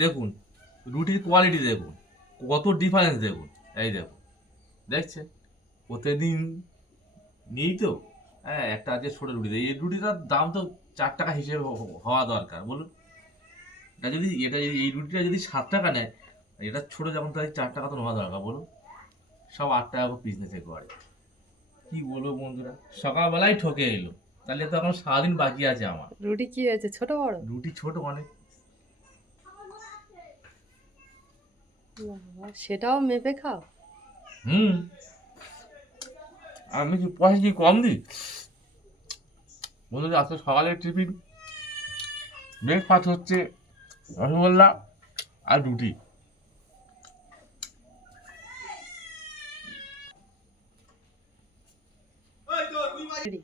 দেখুন রুটির কোয়ালিটি দেখুন, কত ডিফারেন্স দেখুন। এই দেখুন, দেখছেন প্রতিদিন নিয়েই তো। হ্যাঁ, একটা আছে ছোটো রুটি, এই রুটিটার দাম তো 4 টাকা হিসেবে হওয়া দরকার বলুন। এটা যদি এই রুটিটা যদি 7 টাকা নেয়, এটা ছোটো যখন তাই 4 টাকা তো নেওয়া দরকার বলুন। সব 8 টাকা করে বিজনেসে করে। কি বলবো বন্ধুরা, সকালবেলায় ঠকে এলো, তাহলে তো এখন সারাদিন বাকি আছে আমার। রুটি কি হয়েছে, ছোট বড়? রুটি ছোট অনেক। বাবা, সেটাও মেপে খাও? হুম, আমি কি পয়সা কি কম দিই বন্ধুরা? আজকে সকালের টিফিন ব্রেকফাস্ট হচ্ছে রসগোল্লা আর রুটি। রেডি।